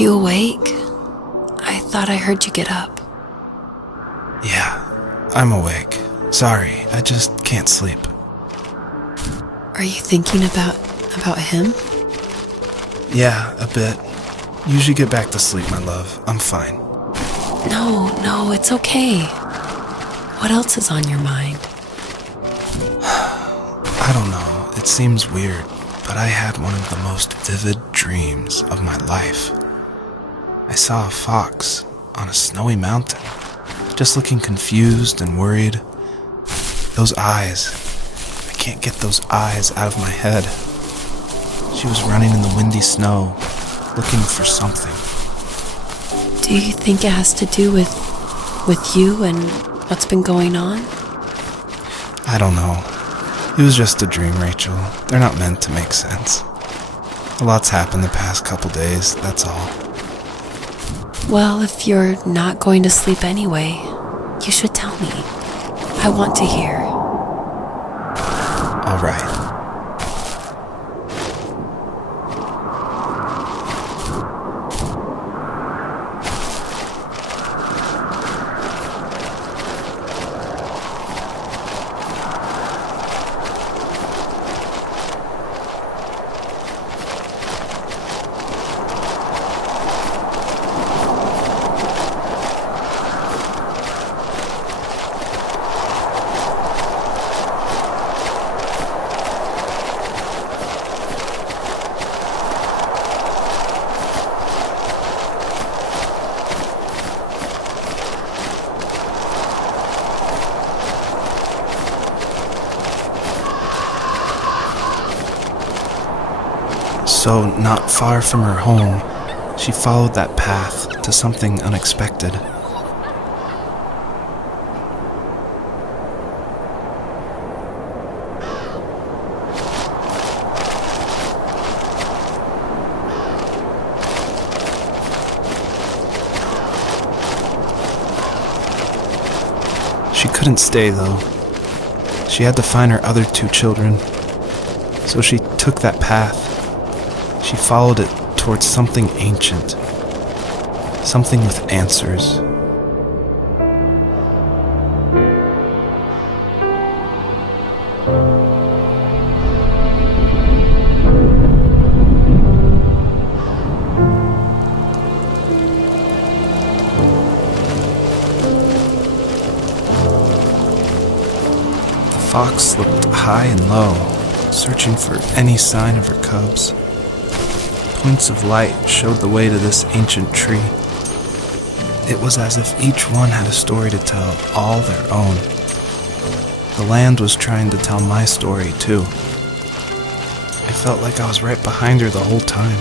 you awake? I thought I heard you get up. Yeah, I'm awake. Sorry, I just can't sleep. Are you thinking about him? Yeah, a bit. Usually get back to sleep, my love. I'm fine. No, it's okay. What else is on your mind? I don't know. It seems weird, but I had one of the most vivid dreams of my life. I saw a fox on a snowy mountain, just looking confused and worried. Those eyes. I can't get those eyes out of my head. She was running in the windy snow, looking for something. Do you think it has to do with you and what's been going on? I don't know. It was just a dream, Rachel. They're not meant to make sense. A lot's happened the past couple days, that's all. Well, if you're not going to sleep anyway, you should tell me. I want to hear. All right. So, not far from her home, she followed that path to something unexpected. She couldn't stay, though. She had to find her other 2 children. So she took that path. She followed it towards something ancient, something with answers. The fox looked high and low, searching for any sign of her cubs. Points of light showed the way to this ancient tree. It was as if each one had a story to tell, all their own. The land was trying to tell my story, too. I felt like I was right behind her the whole time.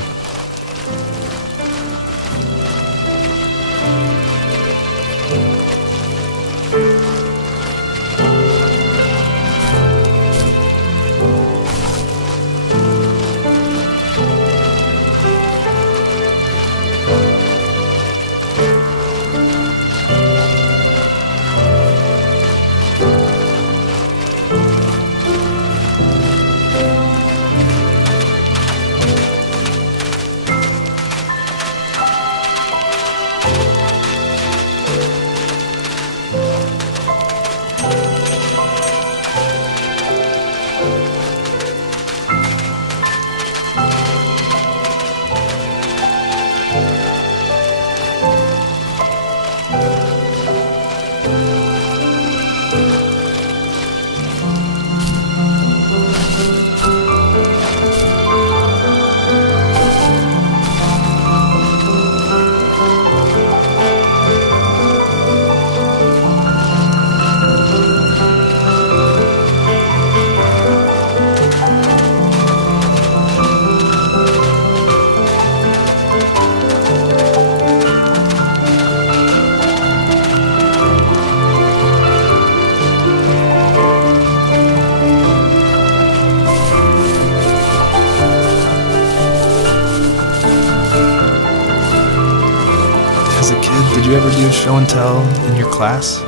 As a kid, did you ever do show and tell in your class?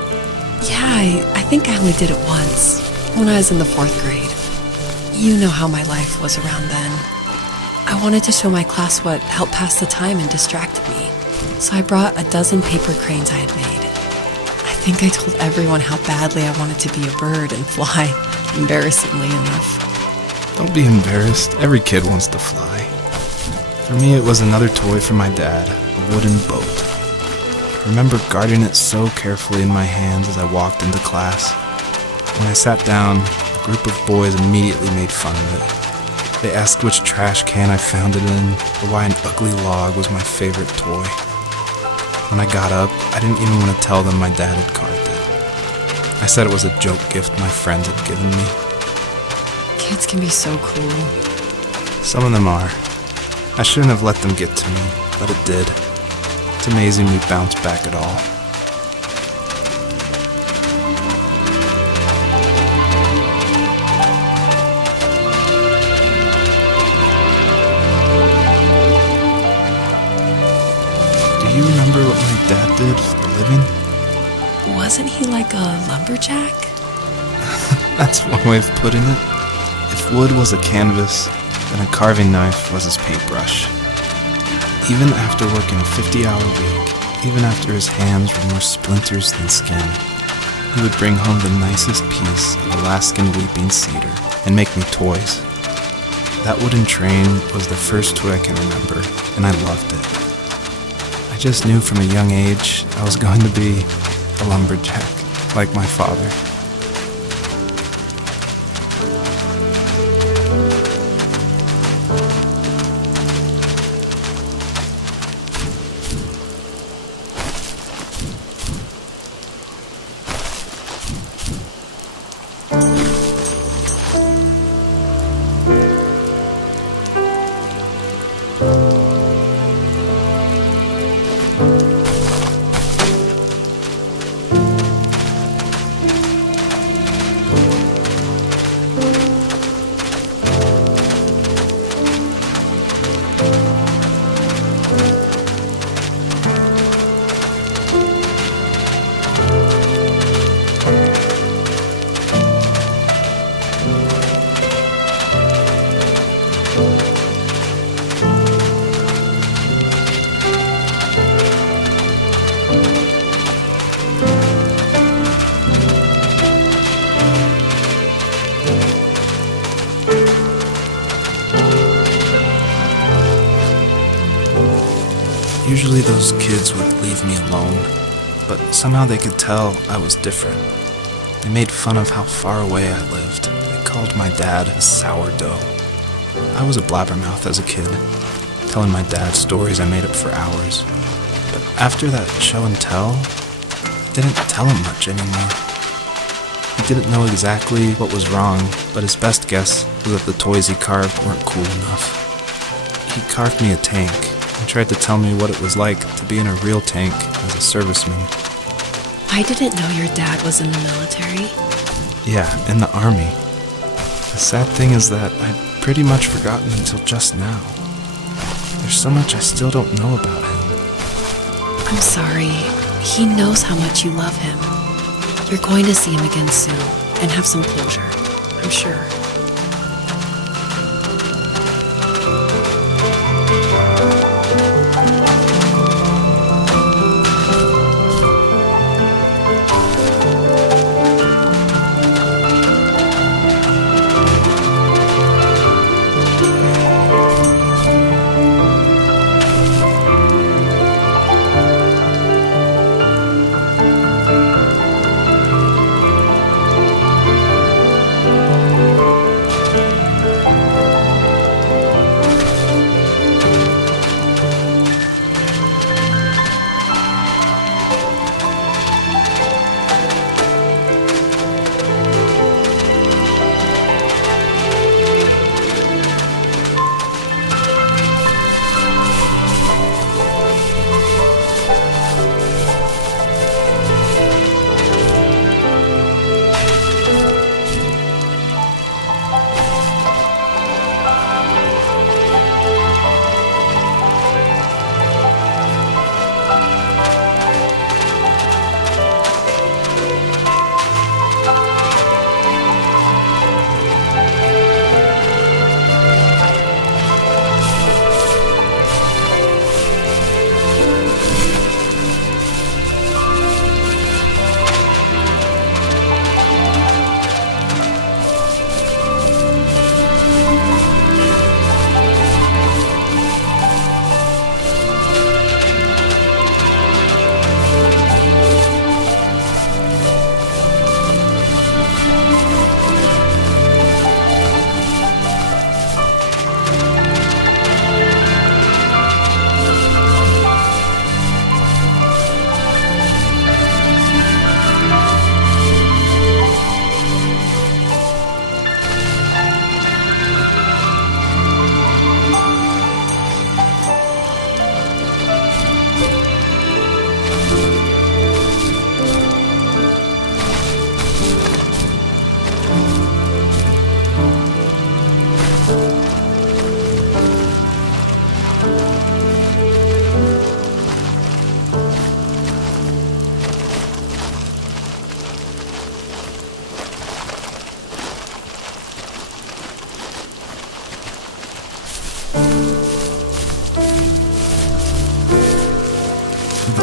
Yeah, I think I only did it once, when I was in the 4th grade. You know how my life was around then. I wanted to show my class what helped pass the time and distracted me. So I brought a dozen paper cranes I had made. I think I told everyone how badly I wanted to be a bird and fly, embarrassingly enough. Don't be embarrassed. Every kid wants to fly. For me, it was another toy from my dad, a wooden boat. I remember guarding it so carefully in my hands as I walked into class. When I sat down, a group of boys immediately made fun of it. They asked which trash can I found it in, or why an ugly log was my favorite toy. When I got up, I didn't even want to tell them my dad had carved it. I said it was a joke gift my friends had given me. Kids can be so cruel. Some of them are. I shouldn't have let them get to me, but it did. It's amazing we bounced back at all. Do you remember what my dad did for a living? Wasn't he like a lumberjack? That's one way of putting it. If wood was a canvas, then a carving knife was his paintbrush. Even after working a 50-hour week, even after his hands were more splinters than skin, he would bring home the nicest piece of Alaskan weeping cedar and make me toys. That wooden train was the first toy I can remember, and I loved it. I just knew from a young age I was going to be a lumberjack, like my father. Usually those kids would leave me alone, but somehow they could tell I was different. They made fun of how far away I lived. They called my dad a sourdough. I was a blabbermouth as a kid, telling my dad stories I made up for hours. But after that show and tell, I didn't tell him much anymore. He didn't know exactly what was wrong, but his best guess was that the toys he carved weren't cool enough. He carved me a tank and tried to tell me what it was like to be in a real tank as a serviceman. I didn't know your dad was in the military. Yeah, in the army. The sad thing is that I'd pretty much forgotten until just now. There's so much I still don't know about him. I'm sorry. He knows how much you love him. You're going to see him again soon and have some closure, I'm sure.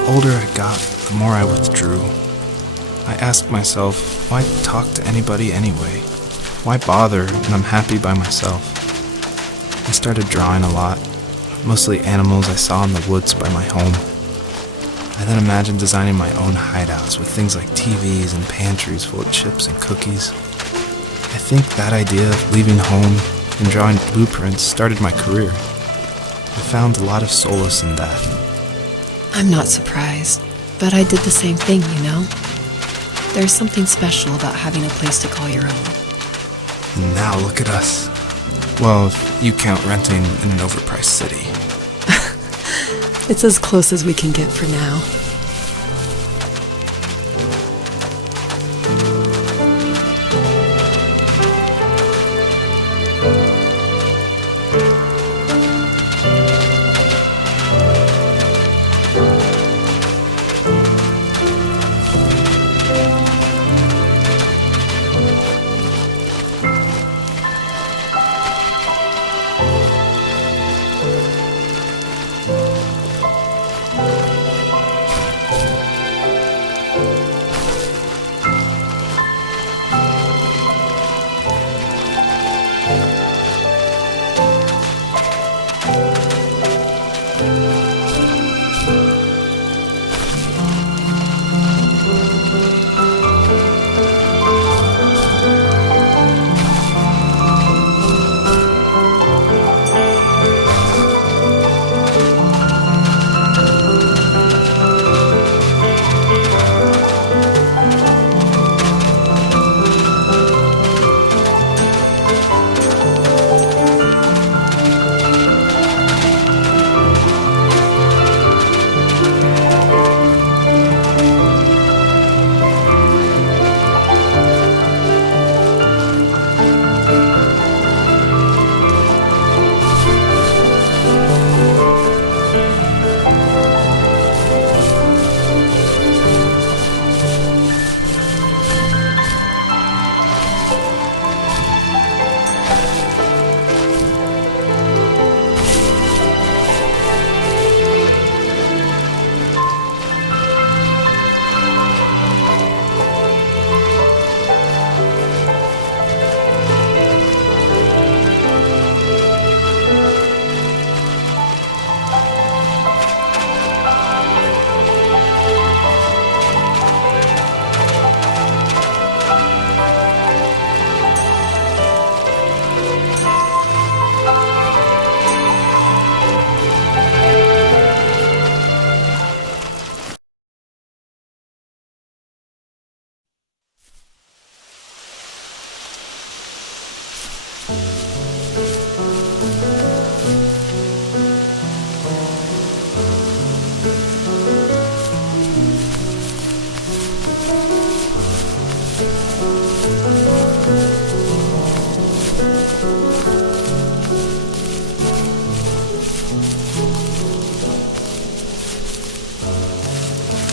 The older I got, the more I withdrew. I asked myself, why talk to anybody anyway? Why bother when I'm happy by myself? I started drawing a lot, mostly animals I saw in the woods by my home. I then imagined designing my own hideouts with things like TVs and pantries full of chips and cookies. I think that idea of leaving home and drawing blueprints started my career. I found a lot of solace in that. I'm not surprised, but I did the same thing, you know? There's something special about having a place to call your own. And now look at us. Well, if you count renting in an overpriced city. It's as close as we can get for now.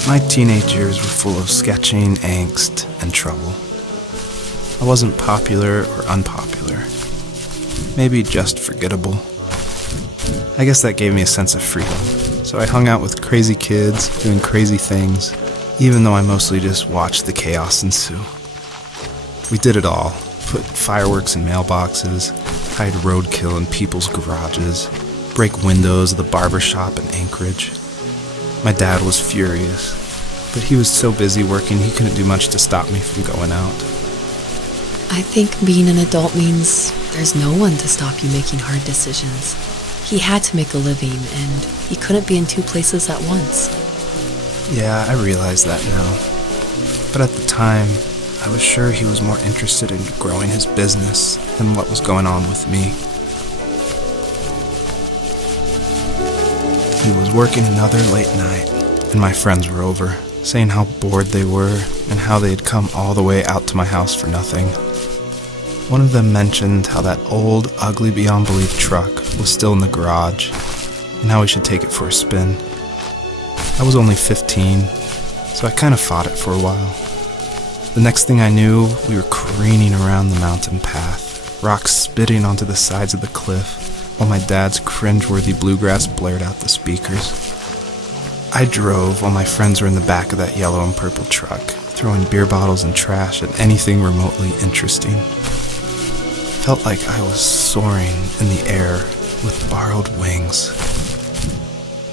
My teenage years were full of sketching, angst, and trouble. I wasn't popular or unpopular. Maybe just forgettable. I guess that gave me a sense of freedom. So I hung out with crazy kids, doing crazy things, even though I mostly just watched the chaos ensue. We did it all. Put fireworks in mailboxes, hide roadkill in people's garages, break windows of the barber shop in Anchorage. My dad was furious, but he was so busy working he couldn't do much to stop me from going out. I think being an adult means there's no one to stop you making hard decisions. He had to make a living, and he couldn't be in two places at once. Yeah, I realize that now. But at the time, I was sure he was more interested in growing his business than what was going on with me. He was working another late night, and my friends were over, saying how bored they were and how they had come all the way out to my house for nothing. One of them mentioned how that old, ugly beyond belief truck was still in the garage, and how we should take it for a spin. I was only 15, so I kind of fought it for a while. The next thing I knew, we were careening around the mountain path, rocks spitting onto the sides of the cliff, while my dad's cringeworthy bluegrass blared out the speakers. I drove while my friends were in the back of that yellow and purple truck, throwing beer bottles and trash at anything remotely interesting. Felt like I was soaring in the air with borrowed wings.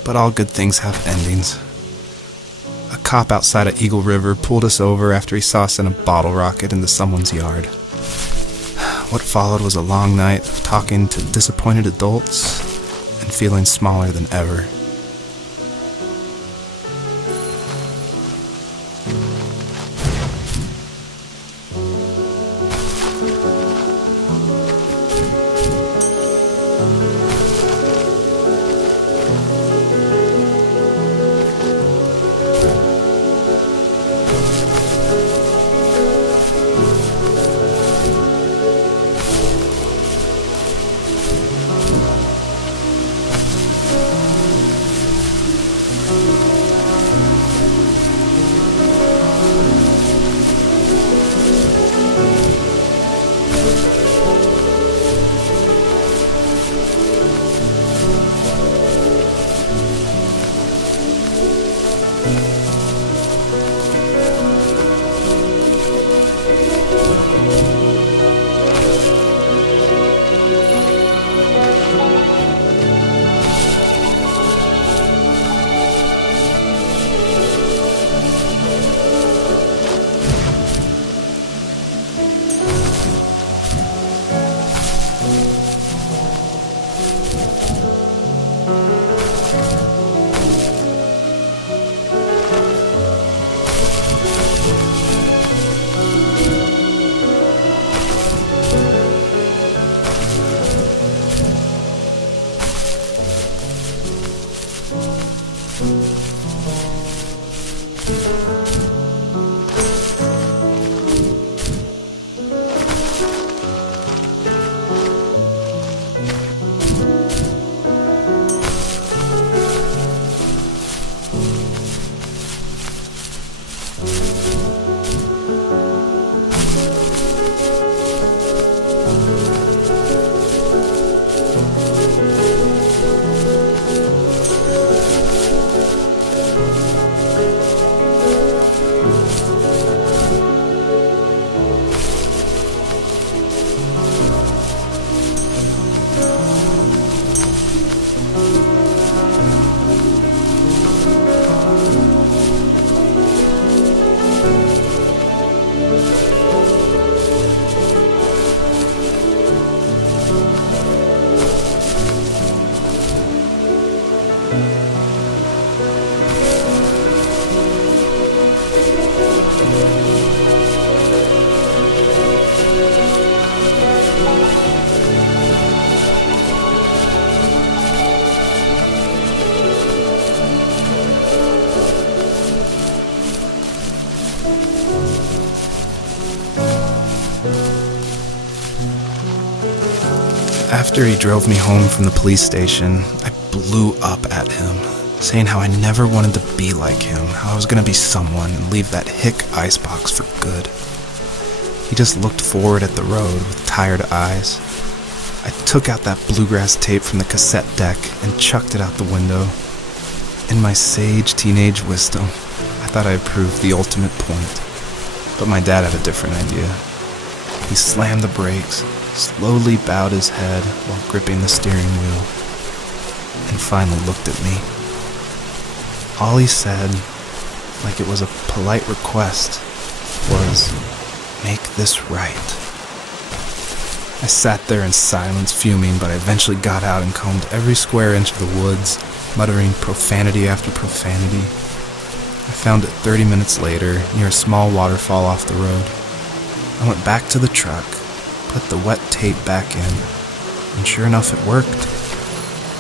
But all good things have endings. A cop outside of Eagle River pulled us over after he saw us in a bottle rocket into someone's yard. What followed was a long night of talking to disappointed adults and feeling smaller than ever. After he drove me home from the police station, I blew up at him, saying how I never wanted to be like him, how I was going to be someone and leave that hick icebox for good. He just looked forward at the road with tired eyes. I took out that bluegrass tape from the cassette deck and chucked it out the window. In my sage teenage wisdom, I thought I had proved the ultimate point. But my dad had a different idea. He slammed the brakes, slowly bowed his head while gripping the steering wheel, and finally looked at me. All he said, like it was a polite request, was, "Make this right." I sat there in silence, fuming, but I eventually got out and combed every square inch of the woods, muttering profanity after profanity. I found it 30 minutes later, near a small waterfall off the road. I went back to the truck, put the wet tape back in, and sure enough it worked.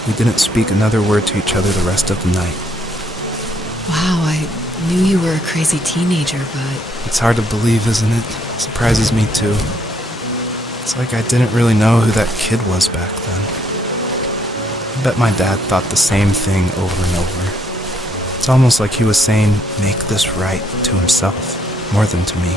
We didn't speak another word to each other the rest of the night. Wow, I knew you were a crazy teenager, but... It's hard to believe, isn't it? Surprises me too. It's like I didn't really know who that kid was back then. I bet my dad thought the same thing over and over. It's almost like he was saying, "Make this right," to himself, more than to me.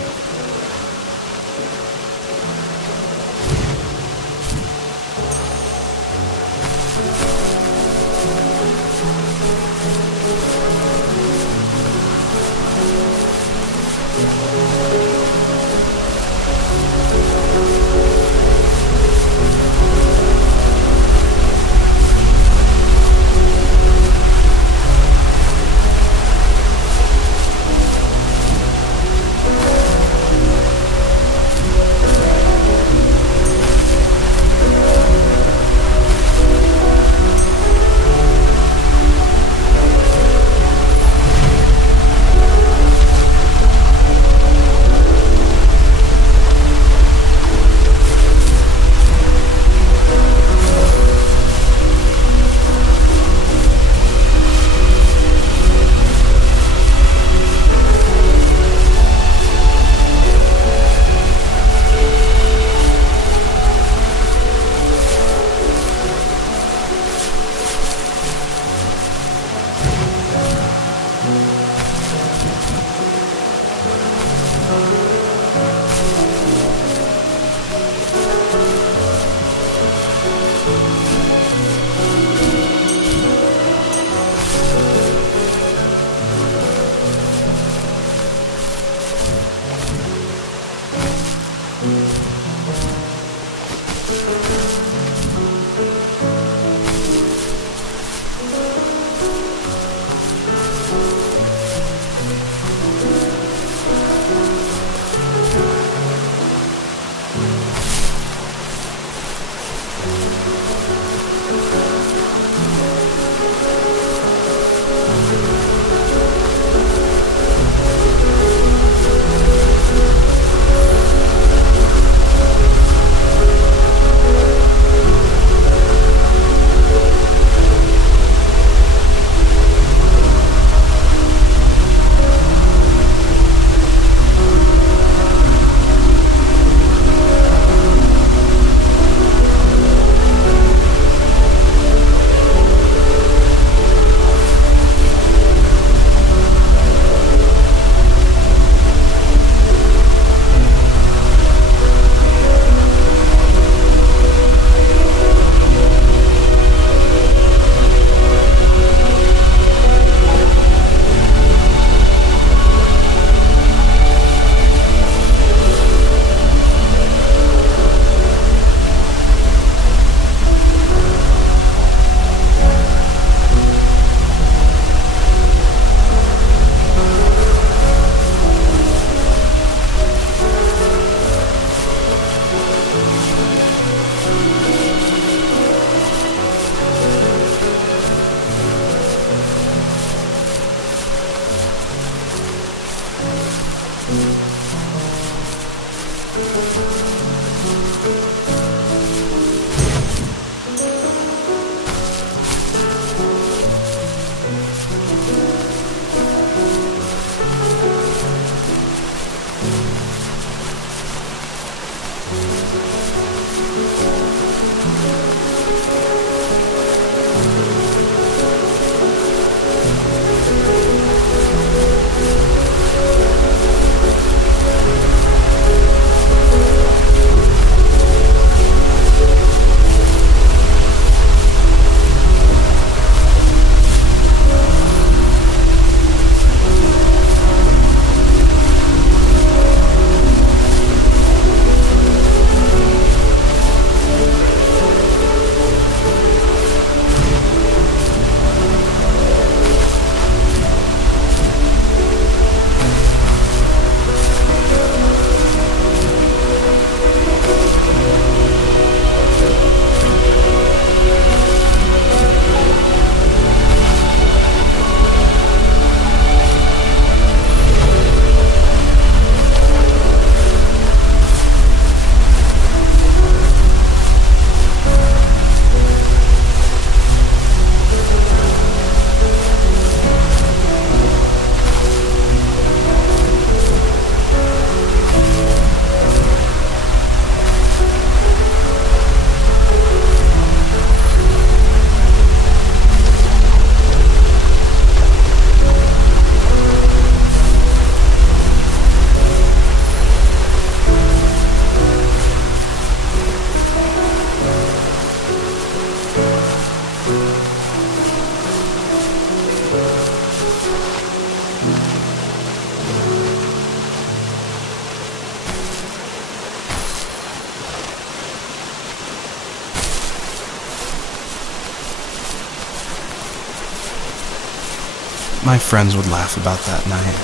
My friends would laugh about that night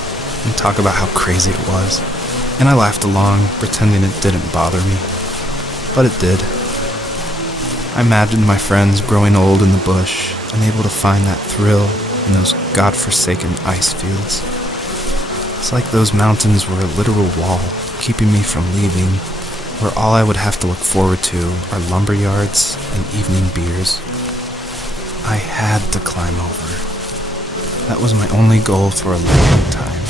and talk about how crazy it was, and I laughed along, pretending it didn't bother me. But it did. I imagined my friends growing old in the bush, unable to find that thrill in those godforsaken ice fields. It's like those mountains were a literal wall, keeping me from leaving, where all I would have to look forward to are lumber yards and evening beers. I had to climb over. That was my only goal for a long time.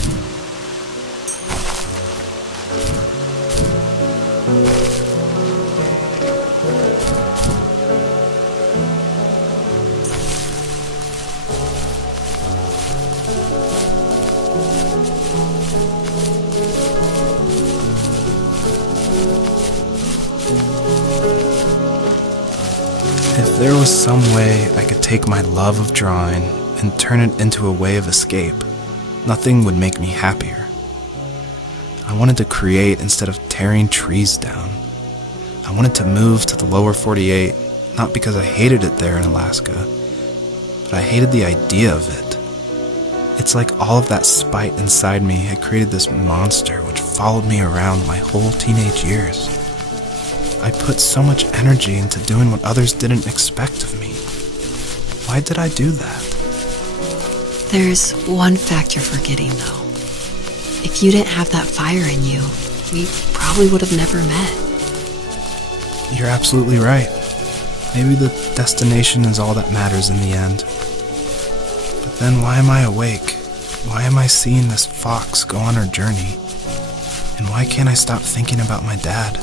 If there was some way I could take my love of drawing and turn it into a way of escape, nothing would make me happier. I wanted to create instead of tearing trees down. I wanted to move to the lower 48, not because I hated it there in Alaska, but I hated the idea of it. It's like all of that spite inside me had created this monster which followed me around my whole teenage years. I put so much energy into doing what others didn't expect of me. Why did I do that? There's one fact you're forgetting, though. If you didn't have that fire in you, we probably would have never met. You're absolutely right. Maybe the destination is all that matters in the end. But then why am I awake? Why am I seeing this fox go on her journey? And why can't I stop thinking about my dad?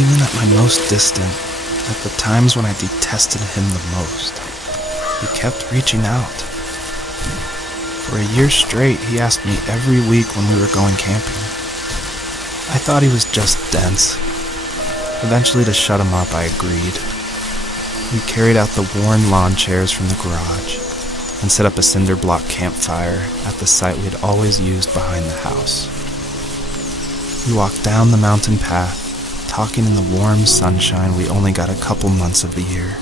Even at my most distant, at the times when I detested him the most, he kept reaching out. For a year straight, he asked me every week when we were going camping. I thought he was just dense. Eventually, to shut him up, I agreed. We carried out the worn lawn chairs from the garage and set up a cinder block campfire at the site we had always used behind the house. We walked down the mountain path, talking in the warm sunshine we only got a couple months of the year.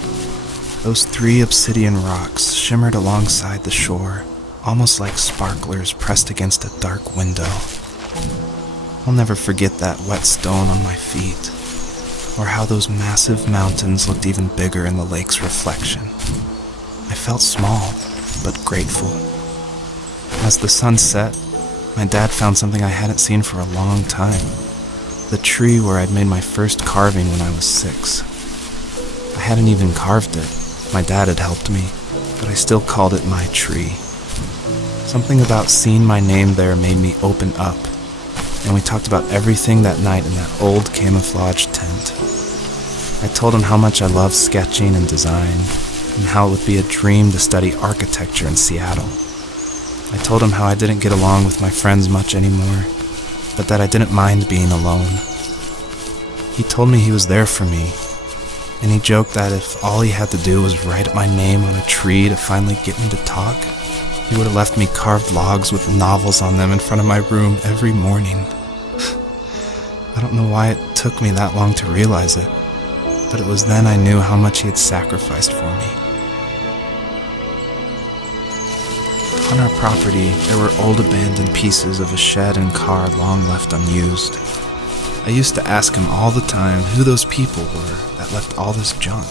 Those 3 obsidian rocks shimmered alongside the shore, almost like sparklers pressed against a dark window. I'll never forget that wet stone on my feet, or how those massive mountains looked even bigger in the lake's reflection. I felt small, but grateful. As the sun set, my dad found something I hadn't seen for a long time. The tree where I'd made my first carving when I was 6. I hadn't even carved it. My dad had helped me, but I still called it my tree. Something about seeing my name there made me open up, and we talked about everything that night in that old camouflage tent. I told him how much I loved sketching and design, and how it would be a dream to study architecture in Seattle. I told him how I didn't get along with my friends much anymore, but that I didn't mind being alone. He told me he was there for me, and he joked that if all he had to do was write my name on a tree to finally get me to talk, he would have left me carved logs with novels on them in front of my room every morning. I don't know why it took me that long to realize it, but it was then I knew how much he had sacrificed for me. On our property, there were old abandoned pieces of a shed and car long left unused. I used to ask him all the time who those people were that left all this junk,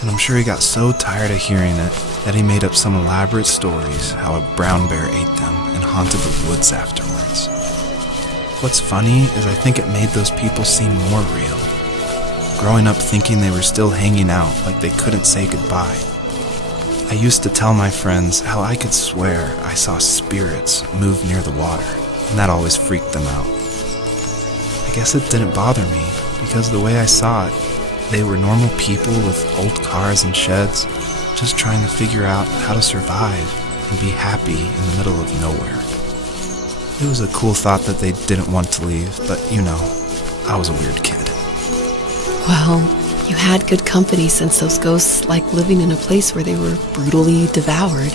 and I'm sure he got so tired of hearing it that he made up some elaborate stories how a brown bear ate them and haunted the woods afterwards. What's funny is I think it made those people seem more real, growing up thinking they were still hanging out like they couldn't say goodbye. I used to tell my friends how I could swear I saw spirits move near the water, and that always freaked them out. I guess it didn't bother me, because the way I saw it, they were normal people with old cars and sheds, just trying to figure out how to survive and be happy in the middle of nowhere. It was a cool thought that they didn't want to leave, but I was a weird kid. Well, you had good company since those ghosts liked living in a place where they were brutally devoured.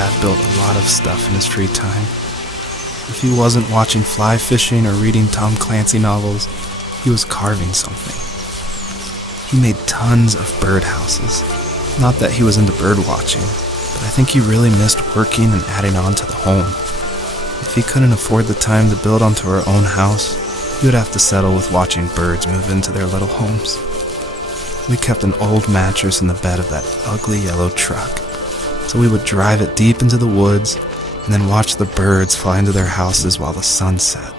Dad built a lot of stuff in his free time. If he wasn't watching fly fishing or reading Tom Clancy novels, he was carving something. He made tons of birdhouses. Not that he was into bird watching, but I think he really missed working and adding on to the home. If he couldn't afford the time to build onto our own house, he would have to settle with watching birds move into their little homes. We kept an old mattress in the bed of that ugly yellow truck, so we would drive it deep into the woods and then watch the birds fly into their houses while the sun set.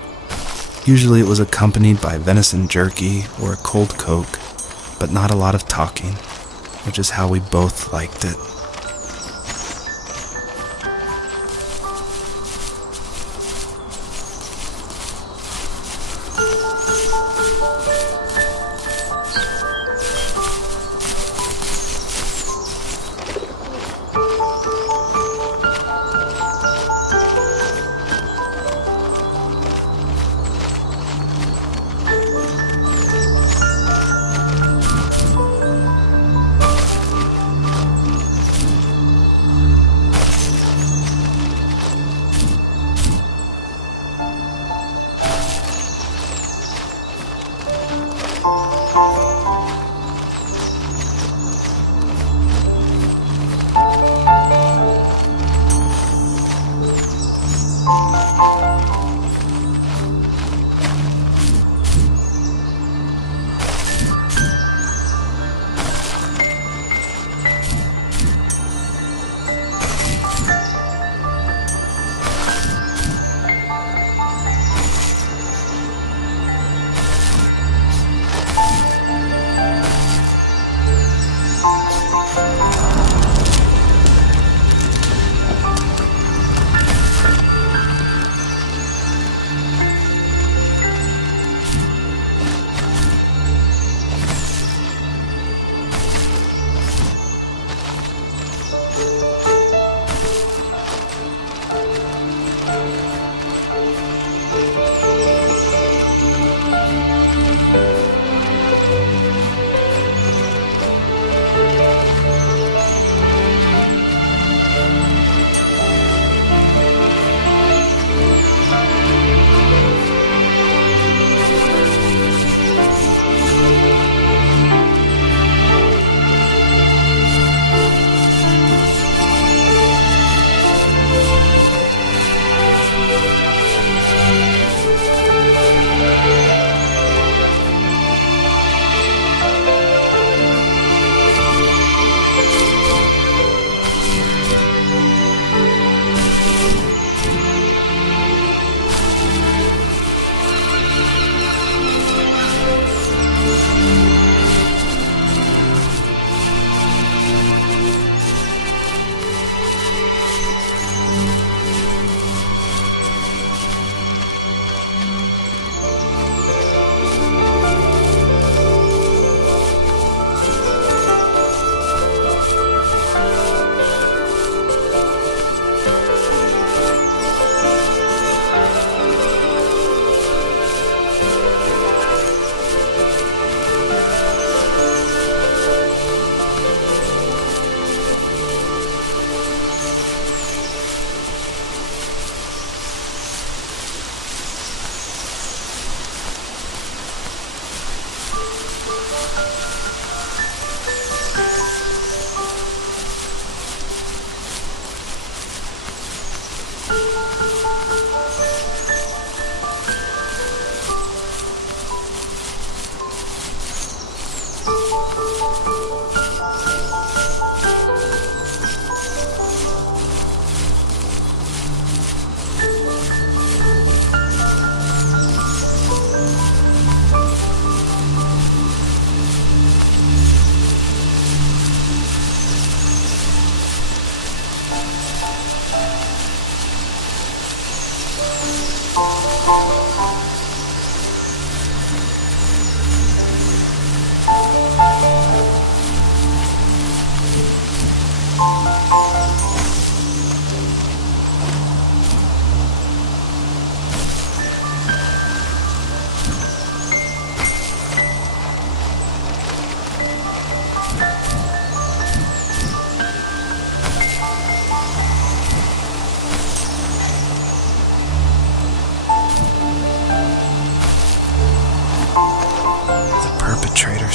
Usually it was accompanied by venison jerky or a cold Coke, but not a lot of talking, which is how we both liked it.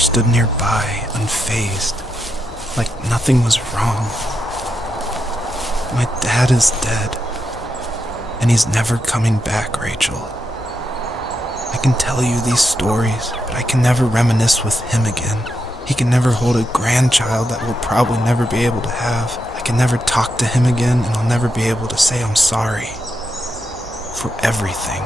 stood nearby, unfazed, like nothing was wrong. My dad is dead, and he's never coming back, Rachel. I can tell you these stories, but I can never reminisce with him again. He can never hold a grandchild that we'll probably never be able to have. I can never talk to him again, and I'll never be able to say I'm sorry for everything.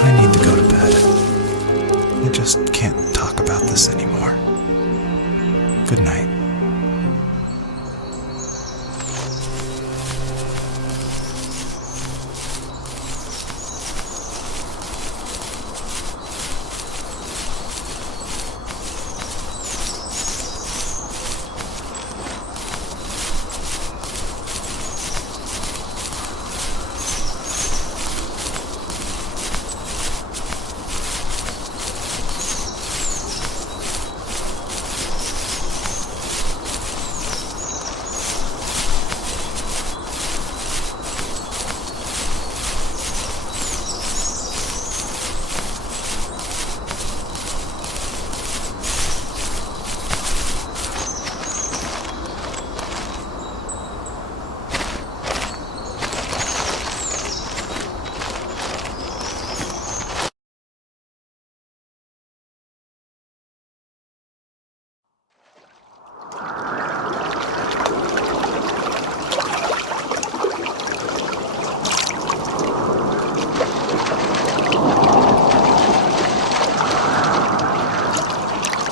I need to go to bed. I just can't talk about this anymore. Good night.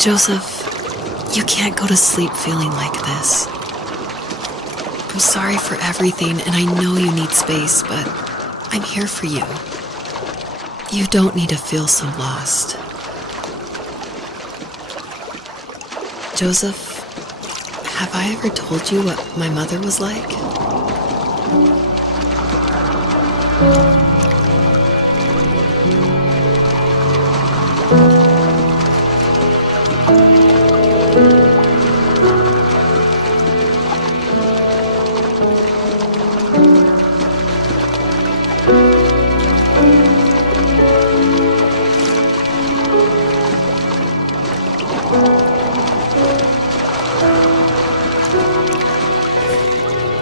Joseph, You can't go to sleep feeling like this. I'm sorry for everything, and I know you need space, but I'm here for you. You don't need to feel so lost. Joseph, have I ever told you what my mother was like?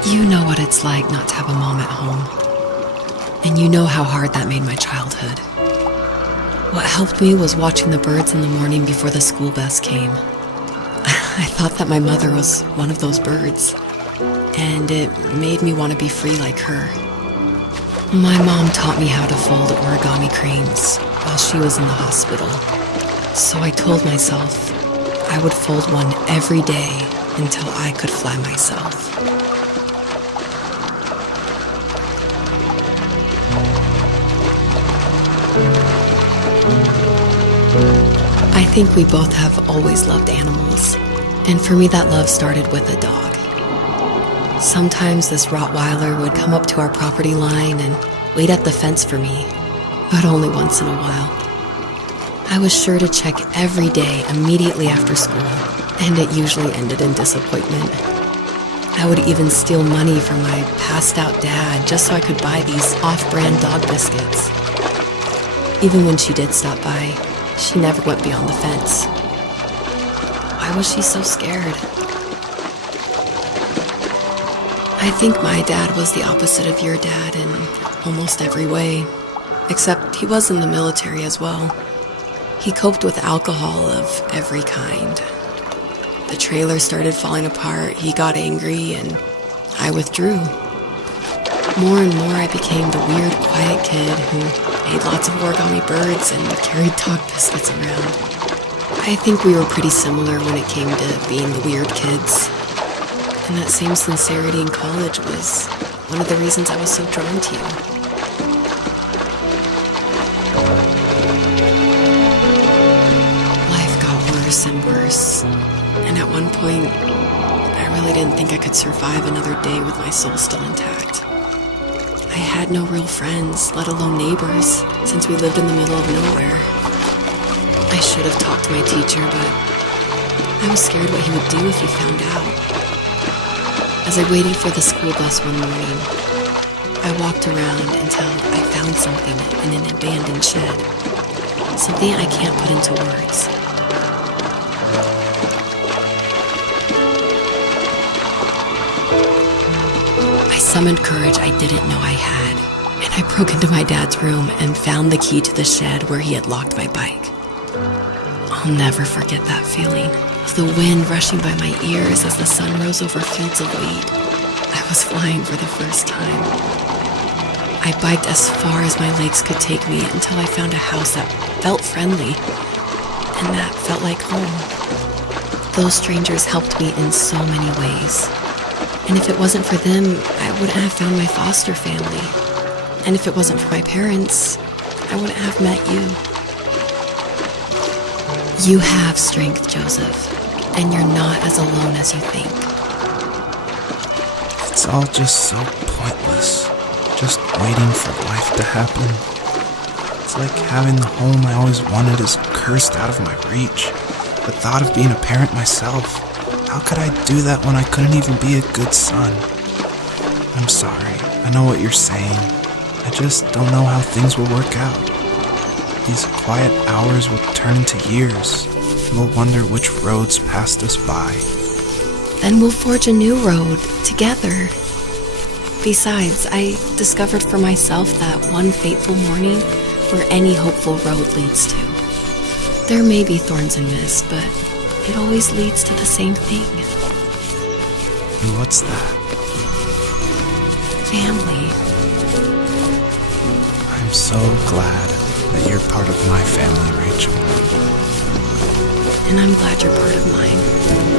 You know what it's like not to have a mom at home. And you know how hard that made my childhood. What helped me was watching the birds in the morning before the school bus came. I thought that my mother was one of those birds, and it made me want to be free like her. My mom taught me how to fold origami cranes while she was in the hospital. So I told myself I would fold one every day until I could fly myself. I think we both have always loved animals, and for me that love started with a dog. Sometimes this Rottweiler would come up to our property line and wait at the fence for me, but only once in a while. I was sure to check every day immediately after school, and it usually ended in disappointment. I would even steal money from my passed-out dad just so I could buy these off-brand dog biscuits. Even when she did stop by, she never went beyond the fence. Why was she so scared? I think my dad was the opposite of your dad in almost every way, except he was in the military as well. He coped with alcohol of every kind. The trailer started falling apart, he got angry, and I withdrew. More and more I became the weird, quiet kid who made lots of origami birds and carried dog biscuits around. I think we were pretty similar when it came to being the weird kids. And that same sincerity in college was one of the reasons I was so drawn to you. Life got worse and worse. And at one point, I really didn't think I could survive another day with my soul still intact. I had no real friends, let alone neighbors, since we lived in the middle of nowhere. I should have talked to my teacher, but I was scared what he would do if he found out. As I waited for the school bus one morning, I walked around until I found something in an abandoned shed. Something I can't put into words. I summoned courage I didn't know I had, and I broke into my dad's room and found the key to the shed where he had locked my bike. I'll never forget that feeling, of the wind rushing by my ears as the sun rose over fields of wheat. I was flying for the first time. I biked as far as my legs could take me until I found a house that felt friendly, and that felt like home. Those strangers helped me in so many ways. And if it wasn't for them, I wouldn't have found my foster family. And if it wasn't for my parents, I wouldn't have met you. You have strength, Joseph, and you're not as alone as you think. It's all just so pointless. Just waiting for life to happen. It's like having the home I always wanted is cursed out of my reach. The thought of being a parent myself. How could I do that when I couldn't even be a good son? I'm sorry. I know what you're saying. I just don't know how things will work out. These quiet hours will turn into years. We'll wonder which roads passed us by. Then we'll forge a new road together. Besides, I discovered for myself that one fateful morning where any hopeful road leads to. There may be thorns and mist, but it always leads to the same thing. And what's that? Family. I'm so glad that you're part of my family, Rachel. And I'm glad you're part of mine.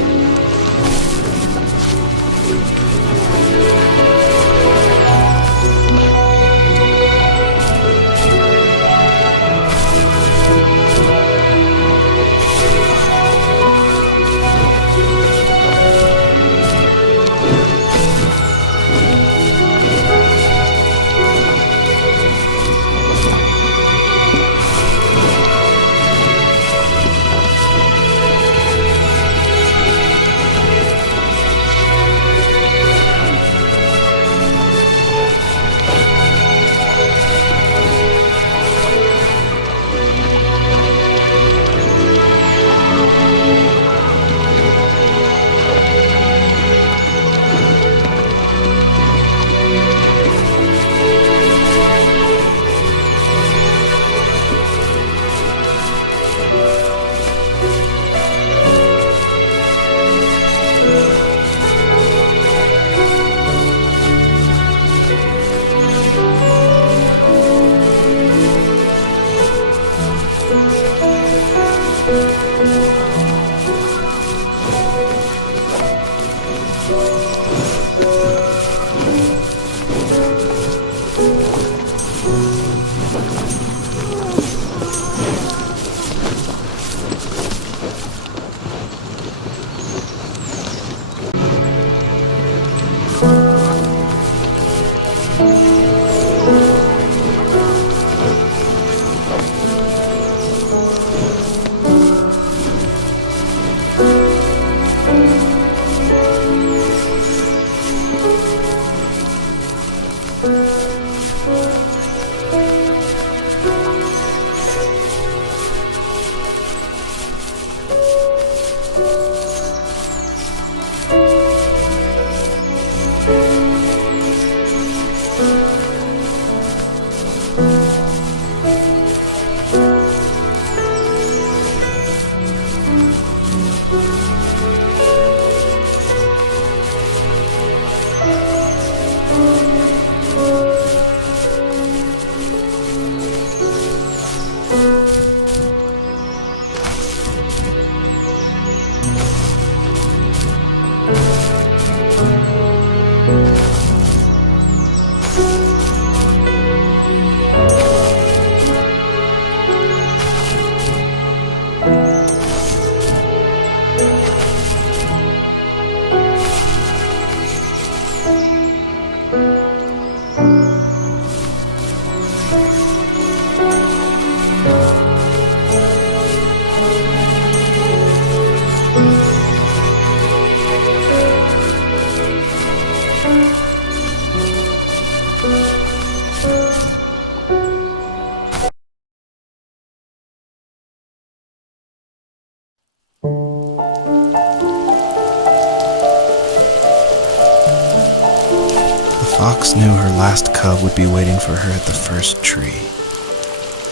The fox knew her last cub would be waiting for her at the first tree.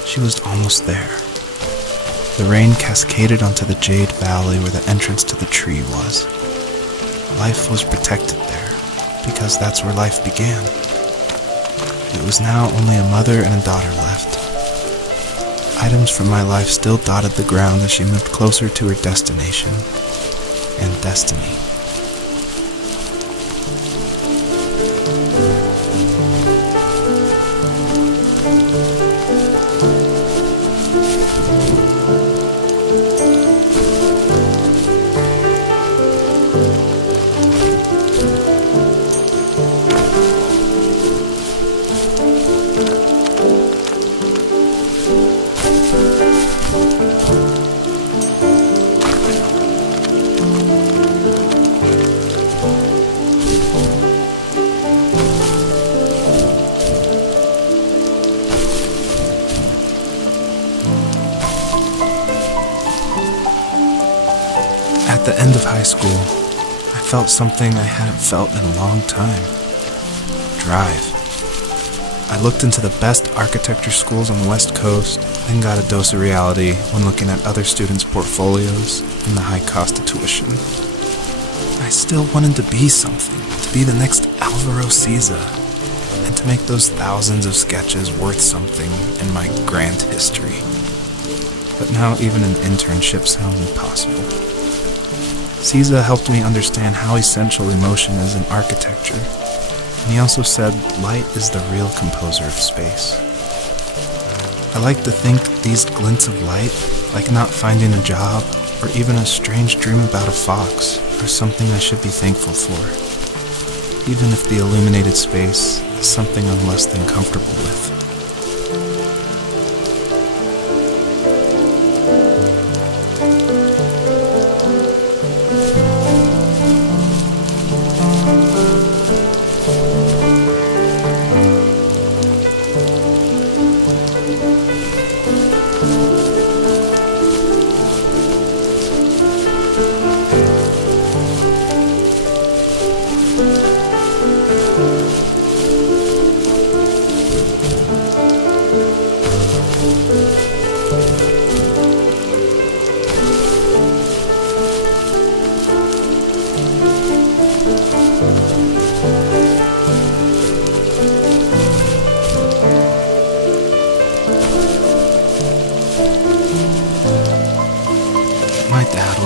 She was almost there. The rain cascaded onto the jade valley where the entrance to the tree was. Life was protected there, because that's where life began. It was now only a mother and a daughter left. Items from my life still dotted the ground as she moved closer to her destination and destiny. At the end of high school, I felt something I hadn't felt in a long time. Drive. I looked into the best architecture schools on the West Coast, then got a dose of reality when looking at other students' portfolios and the high cost of tuition. I still wanted to be something, to be the next Alvaro Siza, and to make those thousands of sketches worth something in my grand history. But now even an internship sounds impossible. Siza helped me understand how essential emotion is in architecture, and he also said light is the real composer of space. I like to think these glints of light, like not finding a job, or even a strange dream about a fox, are something I should be thankful for, even if the illuminated space is something I'm less than comfortable with.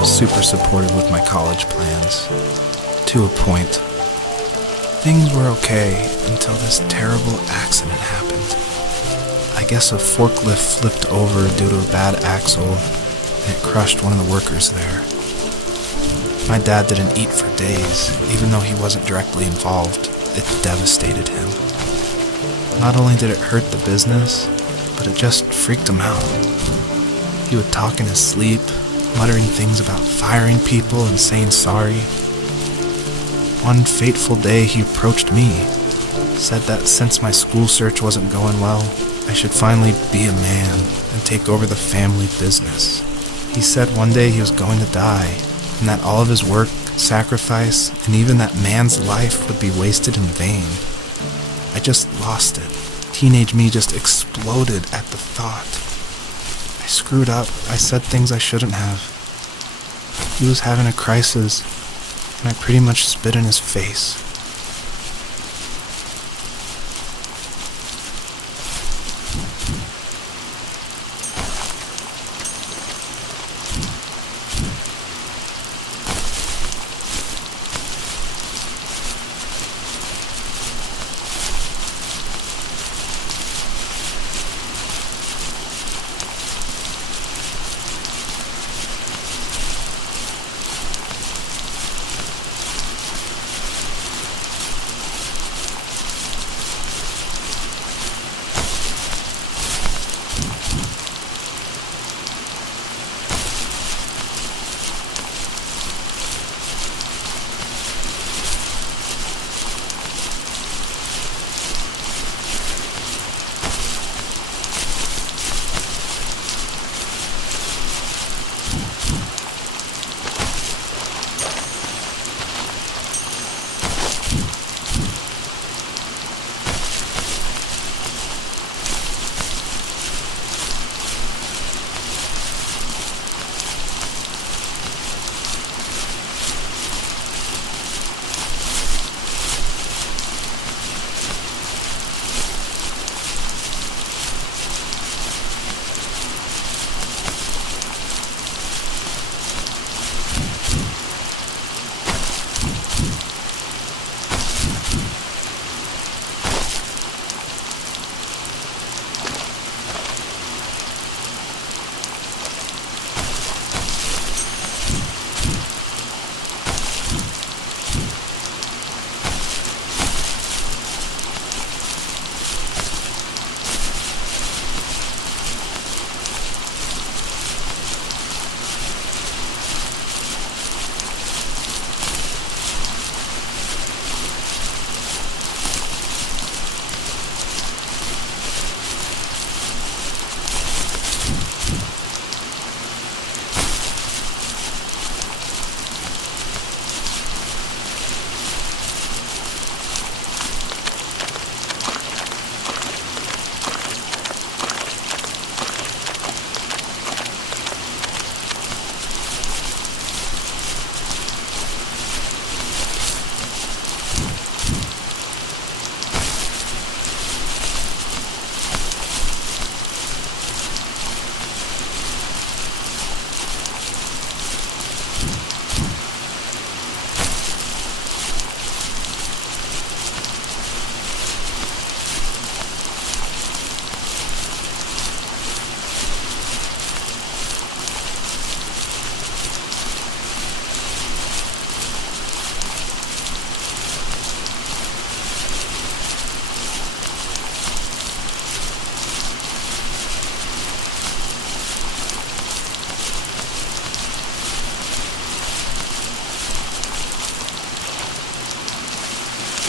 super supportive with my college plans. To a point. Things were okay until this terrible accident happened. I guess a forklift flipped over due to a bad axle, and it crushed one of the workers there. My dad didn't eat for days, even though he wasn't directly involved. It devastated him. Not only did it hurt the business, but it just freaked him out. He would talk in his sleep, muttering things about firing people and saying sorry. One fateful day he approached me, said that since my school search wasn't going well, I should finally be a man and take over the family business. He said one day he was going to die, and that all of his work, sacrifice, and even that man's life would be wasted in vain. I just lost it. Teenage me just exploded at the thought. I screwed up. I said things I shouldn't have. He was having a crisis, and I pretty much spit in his face.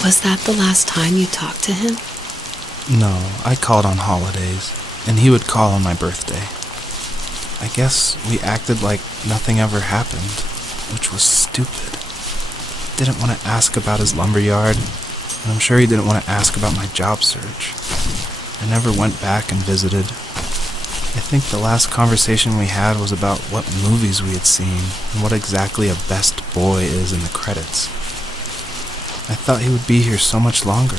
Was that the last time you talked to him? No, I called on holidays, and he would call on my birthday. I guess we acted like nothing ever happened, which was stupid. Didn't want to ask about his lumberyard, and I'm sure he didn't want to ask about my job search. I never went back and visited. I think the last conversation we had was about what movies we had seen and what exactly a best boy is in the credits. I thought he would be here so much longer.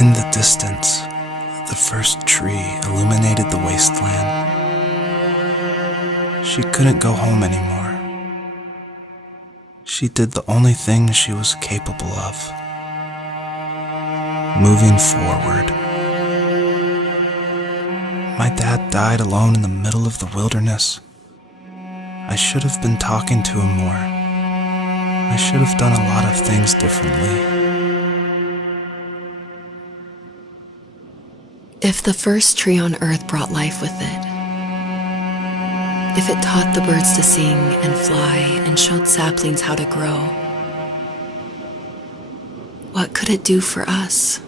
In the distance, the first tree illuminated the wasteland. She couldn't go home anymore. She did the only thing she was capable of: moving forward. My dad died alone in the middle of the wilderness. I should have been talking to him more. I should have done a lot of things differently. If the first tree on earth brought life with it, if it taught the birds to sing and fly and showed saplings how to grow, what could it do for us?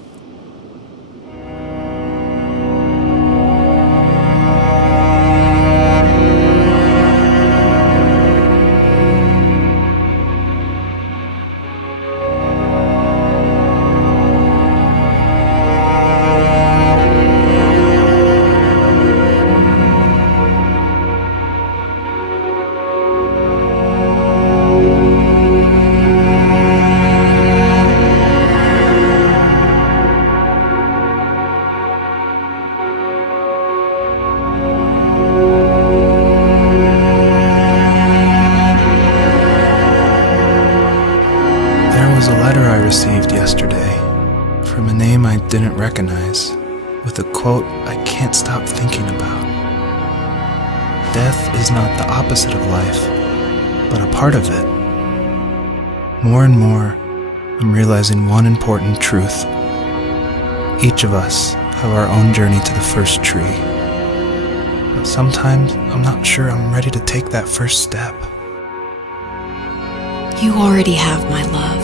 Was a letter I received yesterday from a name I didn't recognize, with a quote I can't stop thinking about. Death is not the opposite of life, but a part of it. More and more, I'm realizing one important truth. Each of us have our own journey to the first tree, but sometimes I'm not sure I'm ready to take that first step. You already have my love.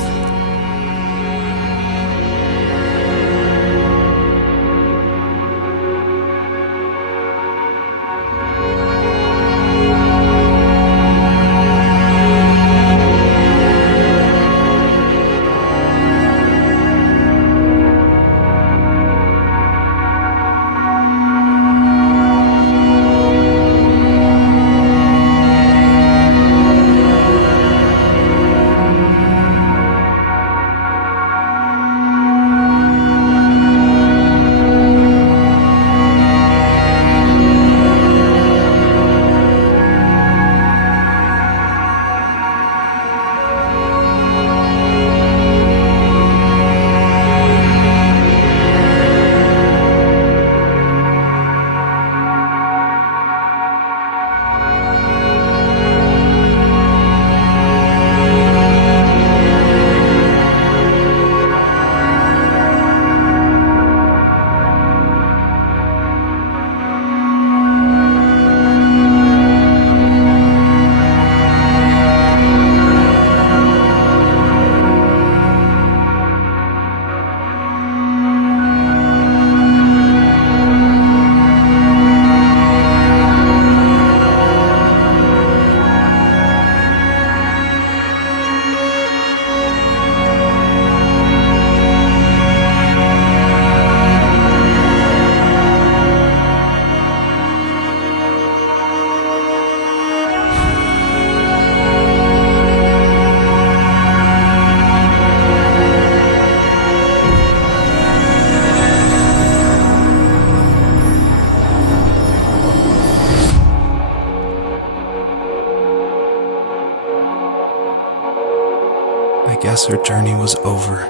I guess her journey was over,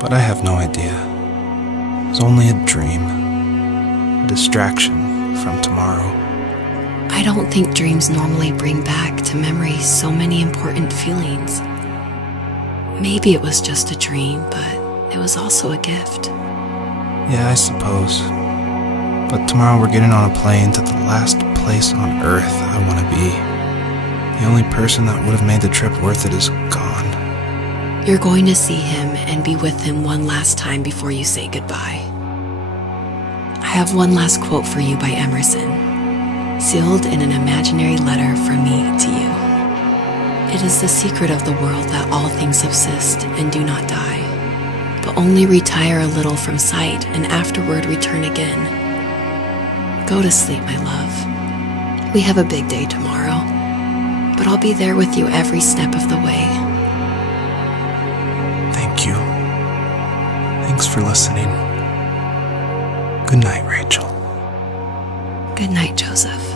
but I have no idea. It was only a dream, a distraction from tomorrow. I don't think dreams normally bring back to memory so many important feelings. Maybe it was just a dream, but it was also a gift. Yeah, I suppose. But tomorrow we're getting on a plane to the last place on Earth I want to be. The only person that would have made the trip worth it is gone. You're going to see him and be with him one last time before you say goodbye. I have one last quote for you by Emerson, sealed in an imaginary letter from me to you. It is the secret of the world that all things subsist and do not die, but only retire a little from sight and afterward return again. Go to sleep, my love. We have a big day tomorrow, but I'll be there with you every step of the way. Thank you. Thanks for listening. Good night, Rachel. Good night, Joseph.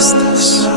is this?